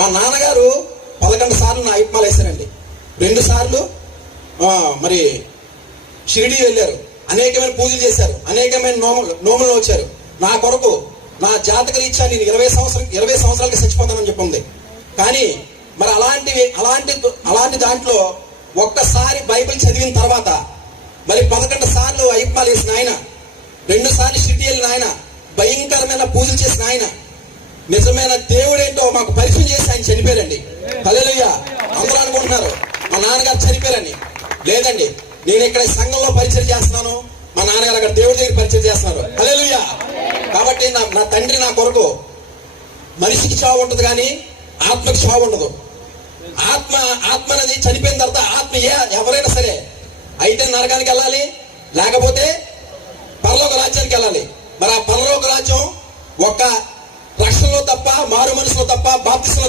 మా నాన్నగారు 11 సార్లు నా అయ్యప్పమాల వేశారండి. 2 సార్లు మరి షిరిడి వెళ్ళారు, అనేకమైన పూజలు చేశారు, అనేకమైన నోములు వచ్చారు. నా కొరకు నా జాతక రీత్యా నేను 20 సంవత్సరాలకి చచ్చిపోతానని చెప్పింది. కానీ మరి అలాంటి దాంట్లో ఒక్కసారి బైబిల్ చదివిన తర్వాత మరి 11 సార్లు అయ్యప్పమాల వేసిన ఆయన, 2 సార్లు షిరిడి వెళ్ళిన ఆయన, భయంకరమైన పూజలు చేసిన ఆయన, నిజమైన దేవుడేంటో మాకు పరిచయం చేసి ఆయన చనిపోయారండి. హల్లెలూయా. అందరూ అనుకుంటున్నారు మా నాన్నగారు చనిపోయారని. లేదండి, నేను ఇక్కడ సంఘంలో పరిచయం చేస్తున్నాను, మా నాన్నగారు అక్కడ దేవుడి దగ్గర పరిచయం చేస్తున్నారు. హల్లెలూయా. కాబట్టి నా తండ్రి నా కొరకు, మనిషికి చావు ఉంటుంది కానీ ఆత్మకి చావు ఉండదు. ఆత్మ అనేది చనిపోయిన తర్వాత ఆత్మ ఎవరైనా సరే అయితే నరకానికి వెళ్ళాలి, లేకపోతే పరలోక రాజ్యానికి వెళ్ళాలి. మరి ఆ పరలోక రాజ్యం ఒక్క రక్షణలో తప్ప, మారు మనసులో తప్ప, బాప్తిసంలో తప్ప